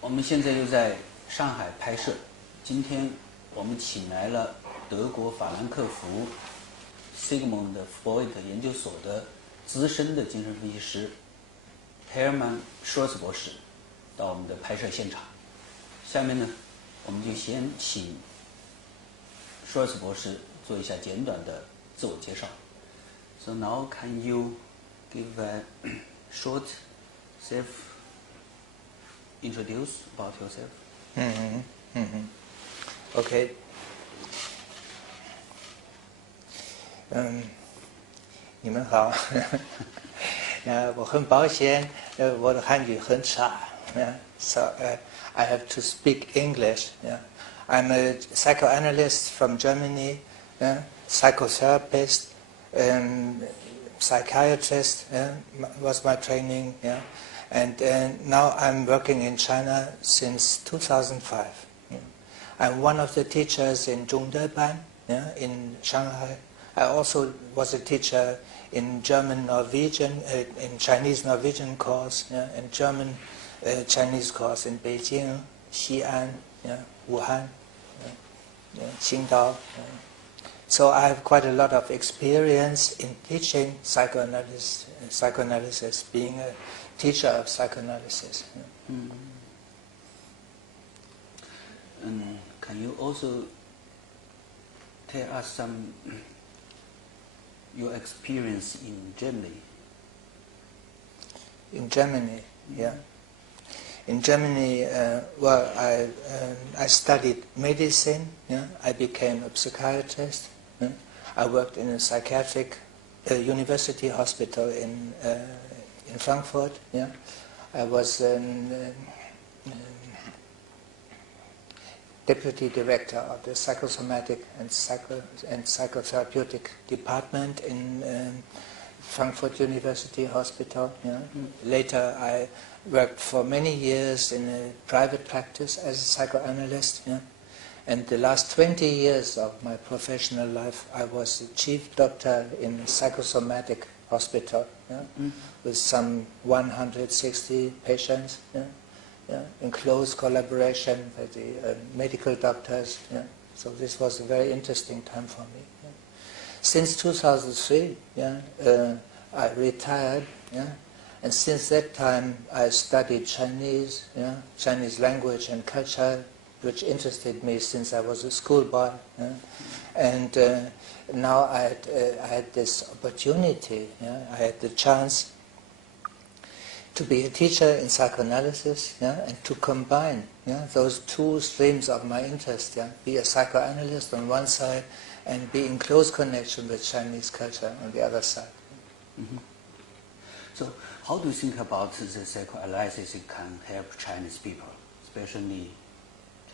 我们现在又在上海拍摄。今天我们请来了德国法兰克福 Sigmund Freud 研究所的资深的精神分析师 Hermann Schwarz 博士到我们的拍摄现场。下面呢，我们就先请 Schwarz 博士做一下简短的自我介绍。So now can you give a short self-introduce about yourself? Okay. 你们好。我很抱歉，我的汉语很差。So I have to speak English. I'm a psychoanalyst from Germany, psychotherapist, psychiatrist was my training. And now I'm working in China since 2005. I'm one of the teachers in Zhongdeban in Shanghai. I also was a teacher in German-Norwegian, in Chinese-Norwegian course, and German-Chinese course in Beijing, Xi'an, Wuhan, Qingdao. So I have quite a lot of experience in teaching psychoanalysis, being a teacher of psychoanalysis. And can you also tell us some your experience in Germany? In Germany, yeah. In Germany, well, I studied medicine. I became a psychiatrist. I worked in a psychiatric university hospital in Frankfurt. I was deputy director of the psychosomatic and psychotherapeutic department in Frankfurt University Hospital. Later, I worked for many years in a private practice as a psychoanalyst. And the last 20 years of my professional life, I was the chief doctor in a psychosomatic hospital with some 160 patients. In close collaboration with the medical doctors. So this was a very interesting time for me. Since 2003, I retired, and since that time I studied Chinese, Chinese language and culture, which interested me since I was a schoolboy. And now I had this opportunity, I had the chance to be a teacher in psychoanalysis, and to combine those two streams of my interest, be a psychoanalyst on one side and be in close connection with Chinese culture on the other side. So how do you think about the psychoanalysis can help Chinese people, especially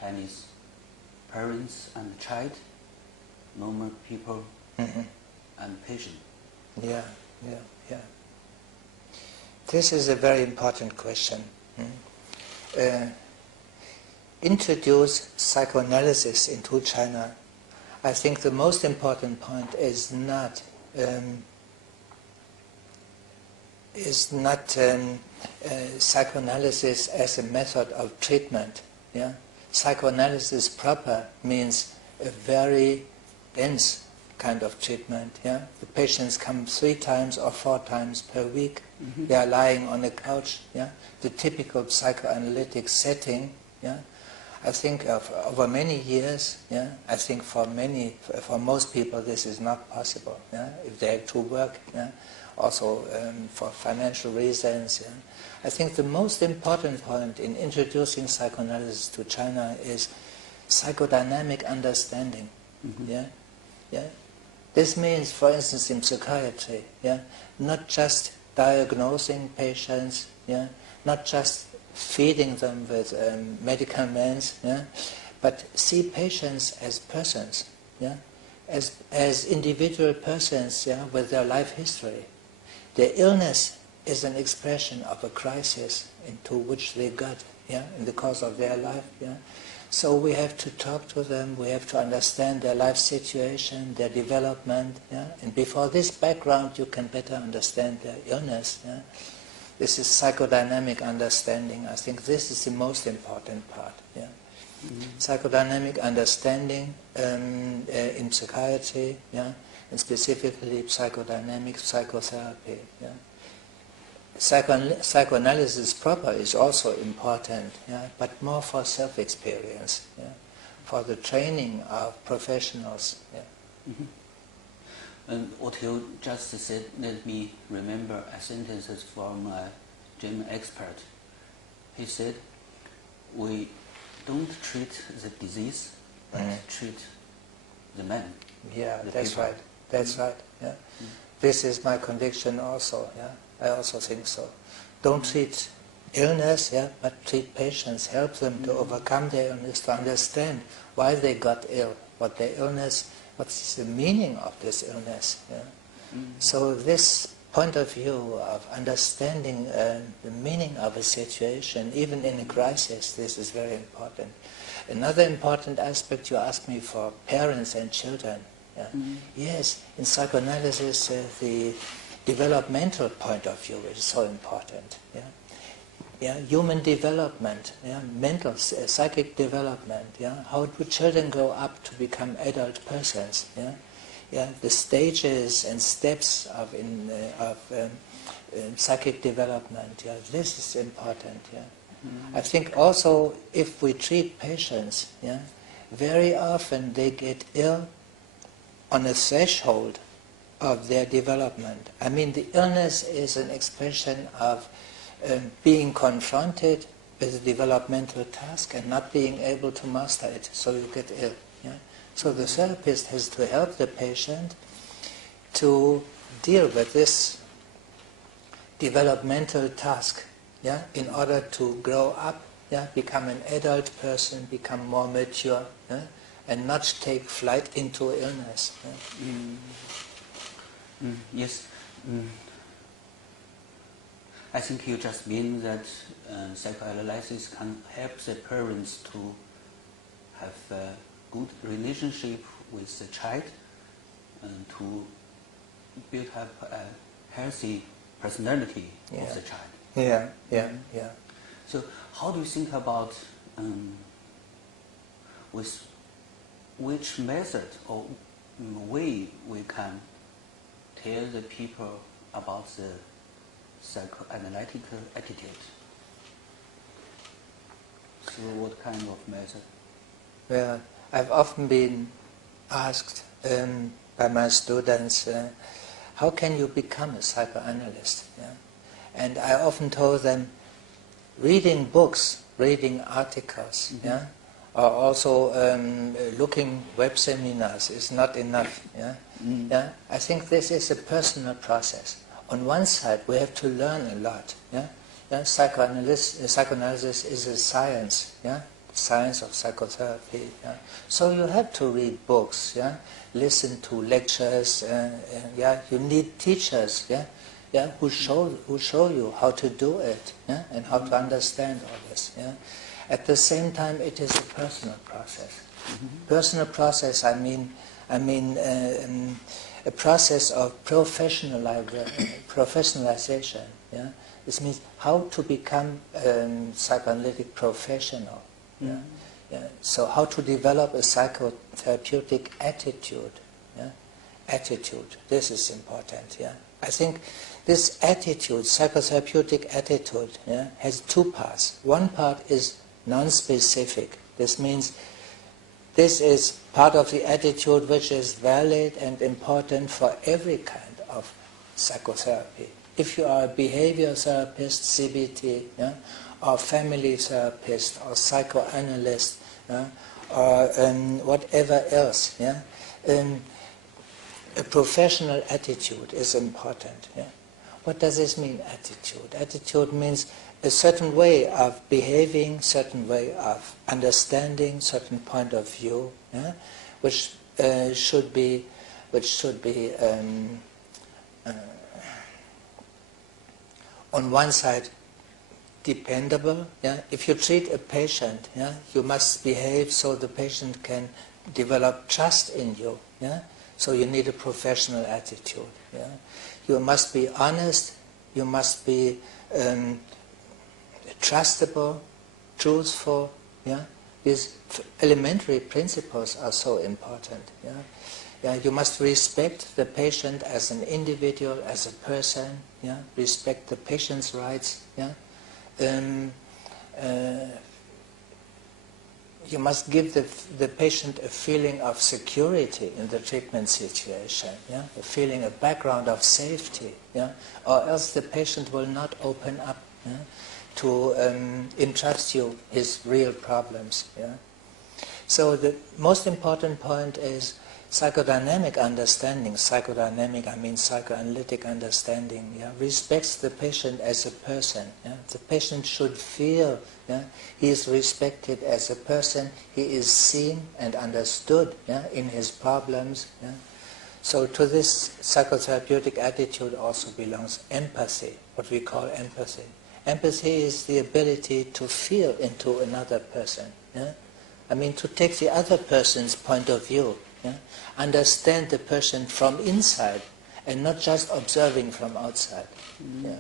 Chinese parents and child, normal people and patient? Yeah. This is a very important question. Introduce psychoanalysis into China. I think the most important point is not psychoanalysis as a method of treatment. Psychoanalysis proper means a very dense kind of treatment. The patients come 3 times or 4 times per week. They are lying on a couch. The typical psychoanalytic setting. I think over many years. I think for most people this is not possible. If they have to work. Also for financial reasons. I think the most important point in introducing psychoanalysis to China is psychodynamic understanding. This means, for instance, in psychiatry, yeah, not just diagnosing patients, yeah, not just feeding them with medicaments, yeah, but see patients as persons, yeah, as individual persons, yeah, with their life history. Their illness is an expression of a crisis into which they got, yeah, in the course of their life, yeah. So we have to talk to them, we have to understand their life situation, their development, yeah. And before this background you can better understand their illness, yeah. This is psychodynamic understanding. I think this is the most important part, yeah. Psychodynamic understanding in psychiatry, yeah, and specifically psychodynamic psychotherapy, yeah. Psychoanalysis proper is also important, yeah, but more for self-experience, yeah, for the training of professionals. Yeah. And what you just said let me remember a sentence from a German expert. He said, "We don't treat the disease, but treat the man." Yeah, the that's people. right. That's right. Yeah. This is my conviction also. Yeah. I also think so. Don't treat illness, yeah, but treat patients. Help them to overcome their illness, to understand why they got ill, what their illness, what's the meaning of this illness. Yeah. So this point of view of understanding the meaning of a situation, even in a crisis, this is very important. Another important aspect you asked me for parents and children. Yeah. Yes, in psychoanalysis the developmental point of view is so important. Yeah, yeah, human development, yeah, mental, psychic development. Yeah, how do children grow up to become adult persons? Yeah, yeah, the stages and steps of psychic development. Yeah, this is important. Yeah, I think also if we treat patients, yeah, very often they get ill on a threshold of their development. I mean, the illness is an expression of being confronted with a developmental task and not being able to master it, so you get ill. Yeah? So the therapist has to help the patient to deal with this developmental task, yeah, in order to grow up, yeah, become an adult person, become more mature, yeah, and not take flight into illness. Yeah? Yes. I think you just mean that psychoanalysis can help the parents to have a good relationship with the child and to build up a healthy personality of the child. Yeah, yeah, yeah. So how do you think about with which method or way we can tell the people about the psychoanalytical attitude? So what kind of method? Well, I've often been asked by my students, how can you become a psychoanalyst? Yeah? And I often told them, reading books, reading articles, yeah, or also looking web seminars is not enough. Yeah? Yeah? I think this is a personal process. On one side, we have to learn a lot. Yeah? Yeah? Psychoanalysis is a science, yeah? Science of psychotherapy. Yeah? So you have to read books, yeah? Listen to lectures. Yeah? You need teachers, yeah? Yeah? Who show you how to do it, yeah? And how to understand all this. Yeah? At the same time, it is a personal process. Personal process, I mean a process of professionalization. Yeah? This means how to become psychoanalytic professional. Yeah? Yeah? So how to develop a psychotherapeutic attitude. Yeah? Attitude, this is important. Yeah? I think this attitude, psychotherapeutic attitude, yeah, has two parts. One part is non-specific. This means this is part of the attitude which is valid and important for every kind of psychotherapy. If you are a behavior therapist, CBT, yeah, or family therapist, or psychoanalyst, yeah, or whatever else, yeah, a professional attitude is important. Yeah? What does this mean, attitude? Attitude means a certain way of behaving, certain way of understanding, certain point of view, yeah? which should be on one side dependable. Yeah? If you treat a patient, yeah, you must behave so the patient can develop trust in you. Yeah? So you need a professional attitude. Yeah? You must be honest, you must be trustable, truthful. Yeah? These elementary principles are so important. Yeah? Yeah, you must respect the patient as an individual, as a person. Yeah? Respect the patient's rights. Yeah? You must give the patient a feeling of security in the treatment situation, yeah? A feeling, a background of safety, yeah? Or else the patient will not open up, yeah? To entrust you his real problems. Yeah? So the most important point is psychodynamic understanding. Psychodynamic, I mean psychoanalytic understanding, yeah, respects the patient as a person. Yeah? The patient should feel, yeah, he is respected as a person, he is seen and understood, yeah, in his problems. Yeah? So to this psychotherapeutic attitude also belongs empathy, what we call empathy. Empathy is the ability to feel into another person. Yeah? I mean, to take the other person's point of view. Yeah? Understand the person from inside and not just observing from outside. Yeah?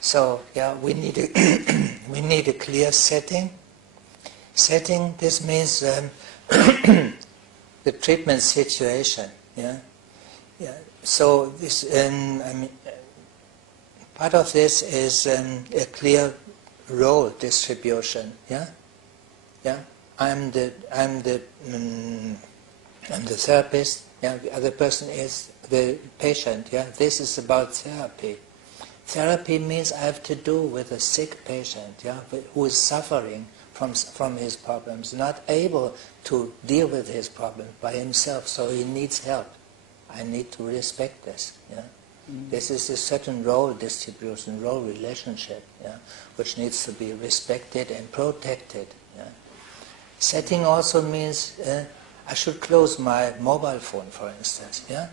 So, yeah, we need a we need a clear setting. Setting, this means the treatment situation. Yeah? Yeah. So this, I mean, part of this is a clear role distribution. Yeah. Yeah. I'm the therapist. Yeah, the other person is the patient. Yeah, this is about therapy. Therapy means I have to do with a sick patient. Yeah, who is suffering from his problems, not able to deal with his problem by himself. So he needs help. I need to respect this. Yeah, this is a certain role distribution, role relationship. Yeah, which needs to be respected and protected. Yeah. Setting also means I should close my mobile phone, for instance. Yeah?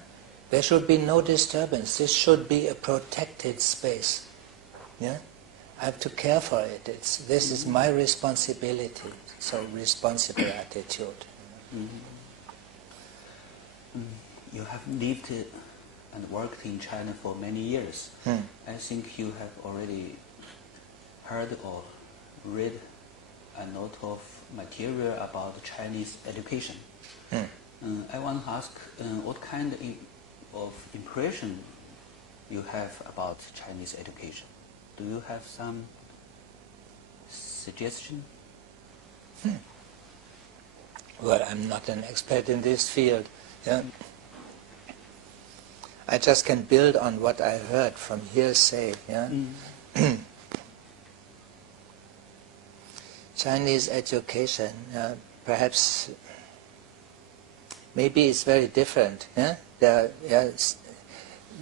There should be no disturbance. This should be a protected space. Yeah? I have to care for it. This is my responsibility. So responsible attitude. You have lived and worked in China for many years. I think you have already heard or read a lot of material about Chinese education. I want to ask what kind of impression you have about Chinese education. Do you have some suggestion? Well, I'm not an expert in this field. Yeah? I just can build on what I heard from hearsay. Yeah? Chinese education, perhaps, maybe it's very different. Yeah? There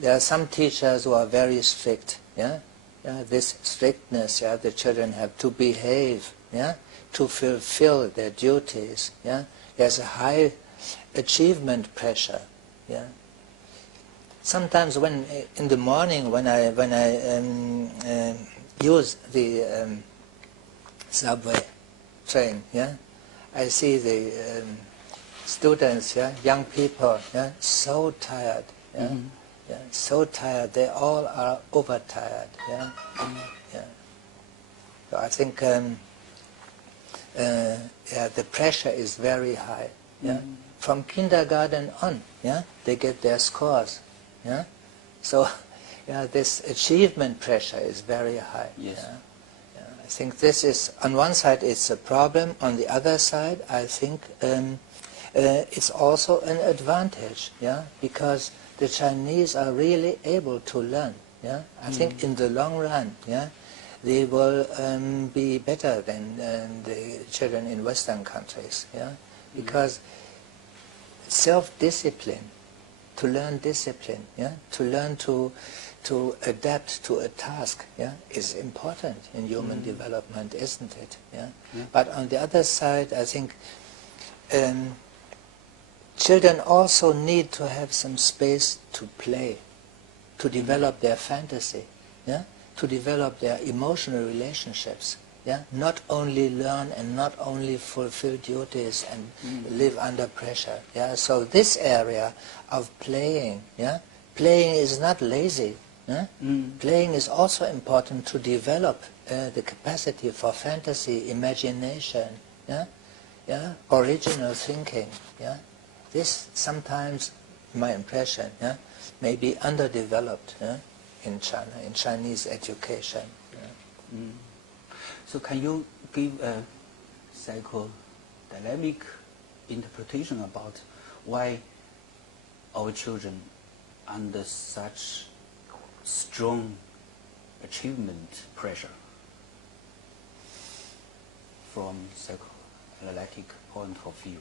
are some teachers who are very strict. Yeah? This strictness, yeah, the children have to behave, yeah, to fulfill their duties. Yeah? There's a high achievement pressure. Yeah? Sometimes when in the morning when I use the subway train, yeah, I see the students, yeah, young people, yeah, so tired, yeah, yeah, so tired. They all are overtired, yeah, yeah. So I think yeah, the pressure is very high, yeah. From kindergarten on, yeah, they get their scores, yeah. So, yeah, this achievement pressure is very high. Yes. Yeah? I think this is, on one side, it's a problem. On the other side, I think it's also an advantage, yeah, because the Chinese are really able to learn. Yeah, I think in the long run, yeah, they will be better than the children in Western countries. Yeah, because self-discipline, to learn discipline, yeah, to learn to adapt to a task, yeah, is important in human development, isn't it? Yeah? Yeah. But on the other side, I think children also need to have some space to play, to develop their fantasy, yeah, to develop their emotional relationships. Yeah, not only learn and not only fulfill duties and live under pressure. Yeah, so this area of playing, yeah, playing is not lazy. Yeah? Playing is also important to develop the capacity for fantasy, imagination, yeah, yeah, original thinking. Yeah, this sometimes, my impression, yeah, may be underdeveloped, yeah, in China, in Chinese education. Yeah. So can you give a psychodynamic interpretation about why our children under such strong achievement pressure from psychoanalytic point of view?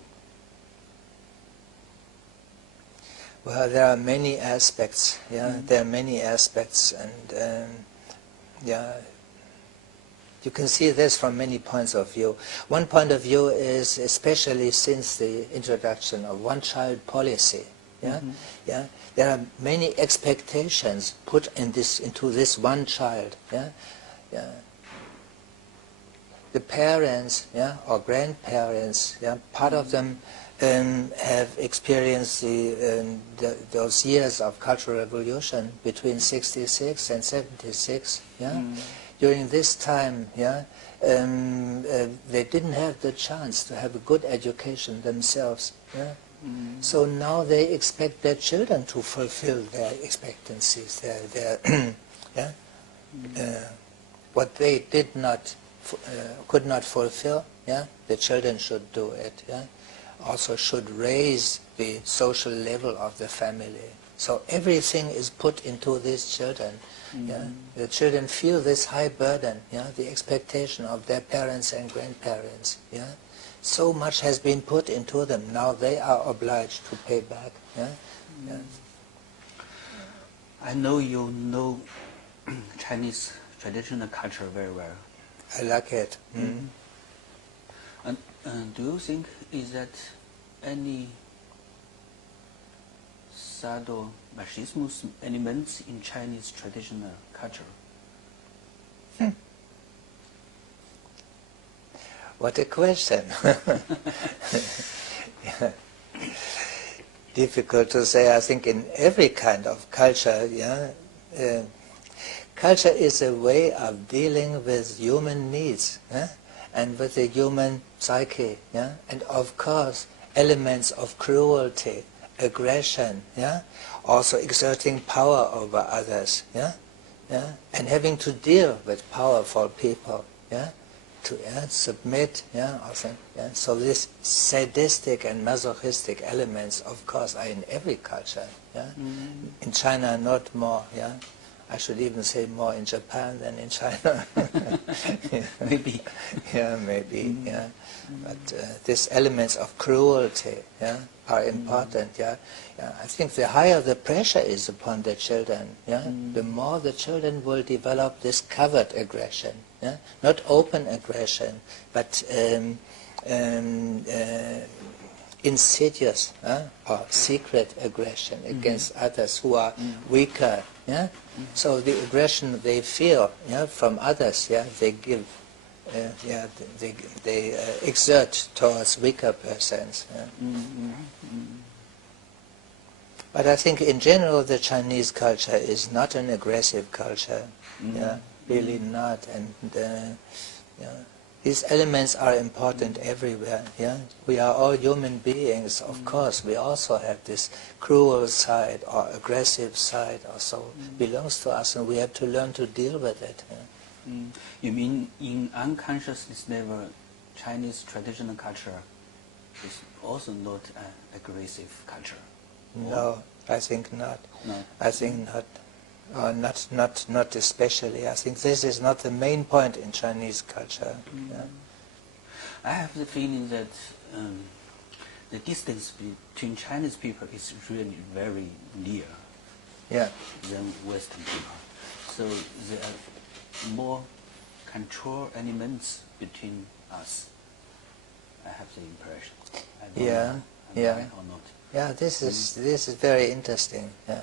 Well, there are many aspects, yeah, there are many aspects, and yeah, you can see this from many points of view. One point of view is, especially since the introduction of one-child policy, yeah, yeah, there are many expectations put into this one child, yeah, yeah. The parents, yeah, or grandparents, yeah, part of them have experienced those years of Cultural Revolution between 66 and 76, yeah. During this time, yeah, they didn't have the chance to have a good education themselves. Yeah? So now they expect their children to fulfill their expectancies, their yeah? What they did not, could not fulfill, yeah? The children should do it. Yeah? Also should raise the social level of the family. So everything is put into these children. Yeah? The children feel this high burden, yeah? The expectation of their parents and grandparents. Yeah? So much has been put into them. Now they are obliged to pay back. Yeah? Yeah. I know you know Chinese traditional culture very well. I like it. And do you think is that any sadomasochism elements in Chinese traditional culture? What a question. Yeah. Difficult to say. I think in every kind of culture, yeah, culture is a way of dealing with human needs, yeah, and with the human psyche, yeah, and of course elements of cruelty, aggression, yeah, also exerting power over others, yeah, yeah, and having to deal with powerful people, yeah, to submit, yeah, also, yeah. So this sadistic and masochistic elements, of course, are in every culture, yeah. In China, not more, yeah. I should even say more in Japan than in China. Yeah. Maybe. Yeah, maybe, yeah. But these elements of cruelty, yeah, are important, yeah. Yeah. I think the higher the pressure is upon the children, yeah, the more the children will develop this covert aggression, yeah, not open aggression, but insidious or secret aggression against others who are weaker, yeah. So the aggression they feel, yeah, from others, yeah, they give. Yeah, they exert towards weaker persons. Yeah. But I think in general the Chinese culture is not an aggressive culture. Yeah, really not. And yeah, these elements are important everywhere. Yeah, we are all human beings. Of course, we also have this cruel side or aggressive side. Also belongs to us, and we have to learn to deal with it. Yeah. You mean in unconscious level, Chinese traditional culture is also not an aggressive culture? No, I think not. No. I think not. Not especially. I think this is not the main point in Chinese culture. Yeah. I have the feeling that the distance between Chinese people is really very near Yeah. than Western people. So there are more control elements between us. I have the impression. I don't Yeah, know if I'm yeah. right or not. Yeah, this is very interesting. Yeah.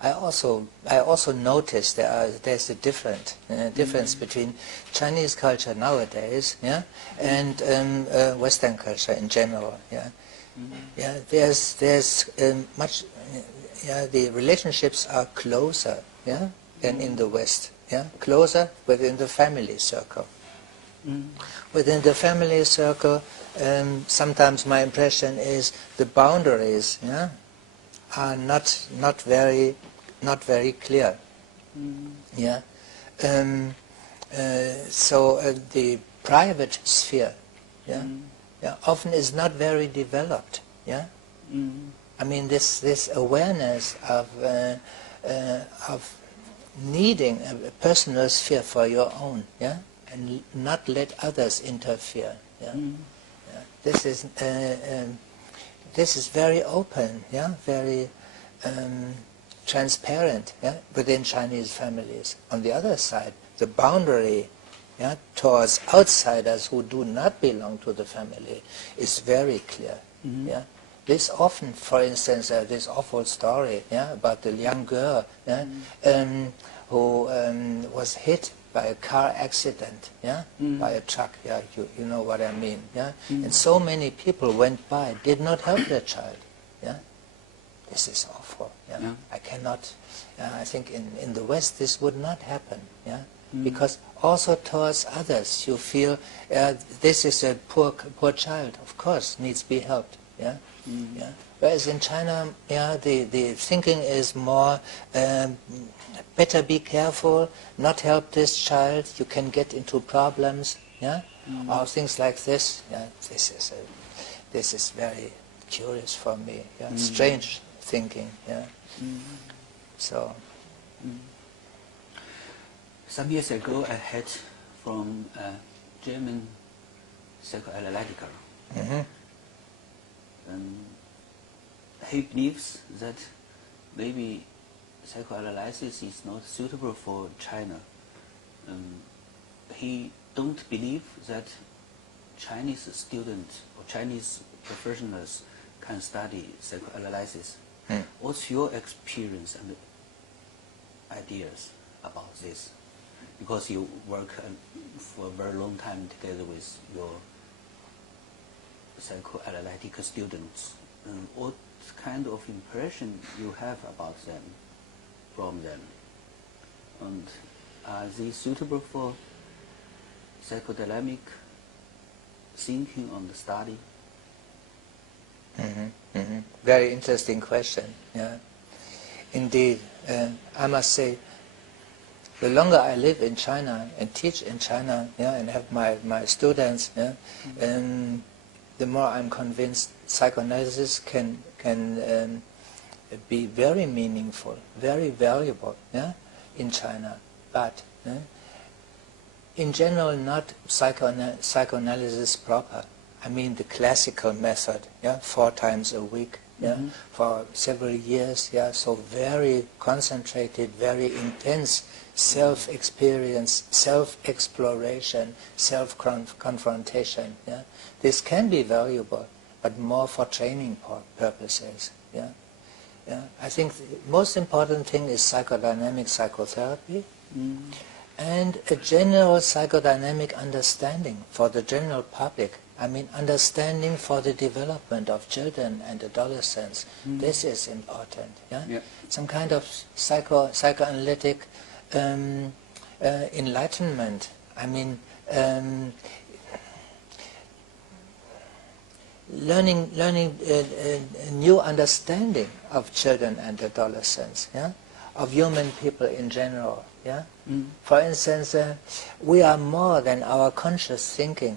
I also noticed there's a difference between Chinese culture nowadays, yeah, and Western culture in general. Yeah, yeah. There's much. Yeah, the relationships are closer. Yeah, than in the West. Yeah, closer within the family circle. Within the family circle, sometimes my impression is the boundaries, yeah, are not very clear. Yeah, so the private sphere, yeah, yeah, often is not very developed. Yeah, I mean this awareness of needing a personal sphere for your own, yeah, and not let others interfere. Yeah, yeah. This is very open, yeah, very transparent, yeah, within Chinese families. On the other side, the boundary, yeah, towards outsiders who do not belong to the family is very clear. Yeah. This often, for instance, this awful story, yeah, about the young girl, yeah, who was hit by a car accident, yeah, by a truck, yeah, you know what I mean, yeah, and so many people went by, did not help their child, yeah. This is awful, yeah. I cannot, I think in the West this would not happen, yeah, because also towards others you feel this is a poor child, of course, needs to be helped, yeah. Yeah. Whereas in China, yeah, the thinking is more, better be careful, not help this child, you can get into problems, yeah, or things like this. Yeah, this is very curious for me. Yeah, strange thinking. Yeah, so. Some years ago, I heard from a German psychoanalytical. He believes that maybe psychoanalysis is not suitable for China. He don't believe that Chinese students or Chinese professionals can study psychoanalysis. What's your experience and ideas about this? Because you work for a very long time together with your psychoanalytic students. What kind of impression you have about them, from them? And are they suitable for psychodynamic thinking on the study? Very interesting question. Yeah, indeed. I must say, the longer I live in China and teach in China, yeah, and have my students, yeah, the more I'm convinced psychoanalysis can be very meaningful, very valuable, yeah, in China. But in general, not psychoanalysis proper. I mean the classical method, yeah, 4 times a week, yeah, for several years, yeah, so very concentrated, very intense self-experience, self-exploration, self-confrontation, yeah. This can be valuable, but more for training purposes, yeah. Yeah. I think the most important thing is psychodynamic psychotherapy, and a general psychodynamic understanding for the general public. I mean, understanding for the development of children and adolescents. This is important. Yeah? Yeah. Some kind of psychoanalytic enlightenment. I mean, learning a new understanding of children and adolescents. Yeah? Of human people in general. Yeah. For instance, we are more than our conscious thinking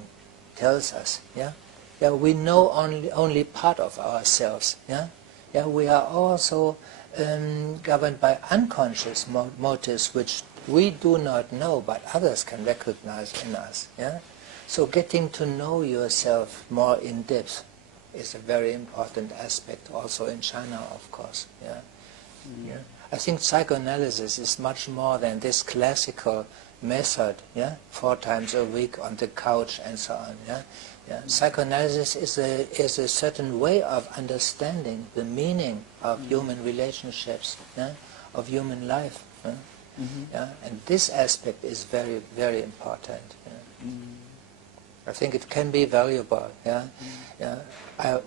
tells us. Yeah. Yeah. We know only part of ourselves. Yeah. Yeah. We are also governed by unconscious motives which we do not know, but others can recognize in us. Yeah. So getting to know yourself more in depth, is a very important aspect also in China, of course. Yeah. Yeah. I think psychoanalysis is much more than this classical method, 4 times a week on the couch and so on. Psychoanalysis is a certain way of understanding the meaning of human relationships, of human life. And this aspect is very, very important. I think it can be valuable.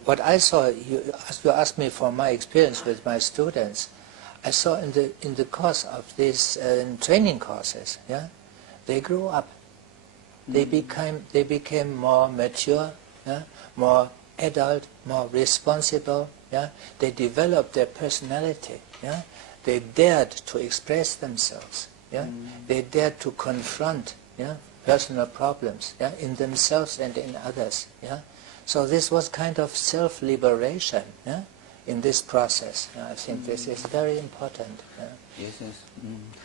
What I saw, you asked me for my experience with my students. I saw in the course of these training courses, they grew up. They became more mature, more adult, more responsible. They developed their personality. They dared to express themselves. They dared to confront personal problems in themselves and in others. So this was kind of self-liberation in this process. I think this is very important. Yes, yes.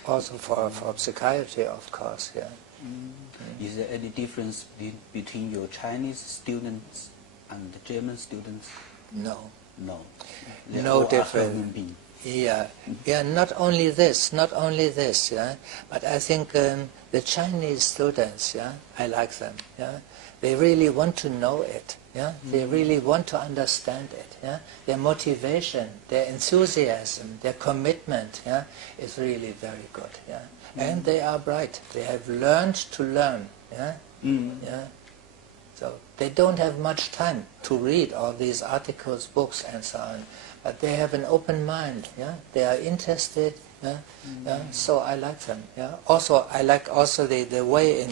Also for psychiatry, of course. Is there any difference between your Chinese students and the German students? No. No. No difference. Not only this, but I think the Chinese students, I like them. They really want to know it. They really want to understand it. Their motivation, their enthusiasm, their commitment, is really very good. And they are bright. They have learned to learn. So they don't have much time to read all these articles, books, and so on. But they have an open mind. They are interested. So I like them. Also, I like also the way in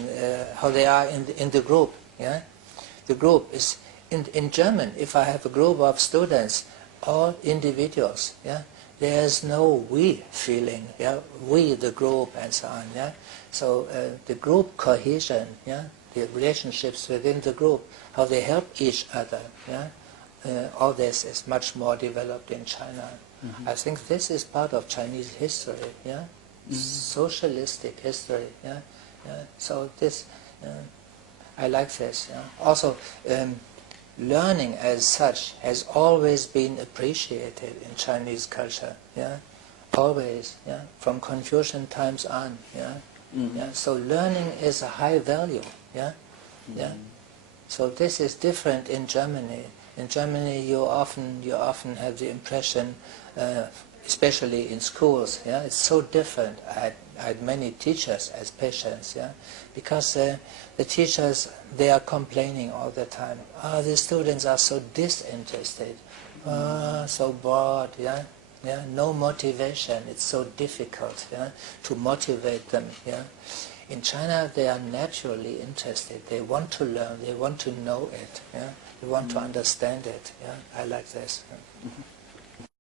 how they are in the group. The group is in German. If I have a group of students, all individuals. There's no we feeling. We the group and so on. So the group cohesion. The relationships within the group, how they help each other. All this is much more developed in China. I think this is part of Chinese history. Socialistic history. So this, I like this. Also, learning as such has always been appreciated in Chinese culture. Always. From Confucian times on. So learning is a high value. So this is different in Germany. In Germany, you often have the impression, especially in schools, it's so different. I had many teachers as patients, because the teachers, they are complaining all the time. The students are so disinterested, so bored, no motivation. It's so difficult, to motivate them. In China, they are naturally interested. They want to learn. They want to know it. They want to understand it. I like this.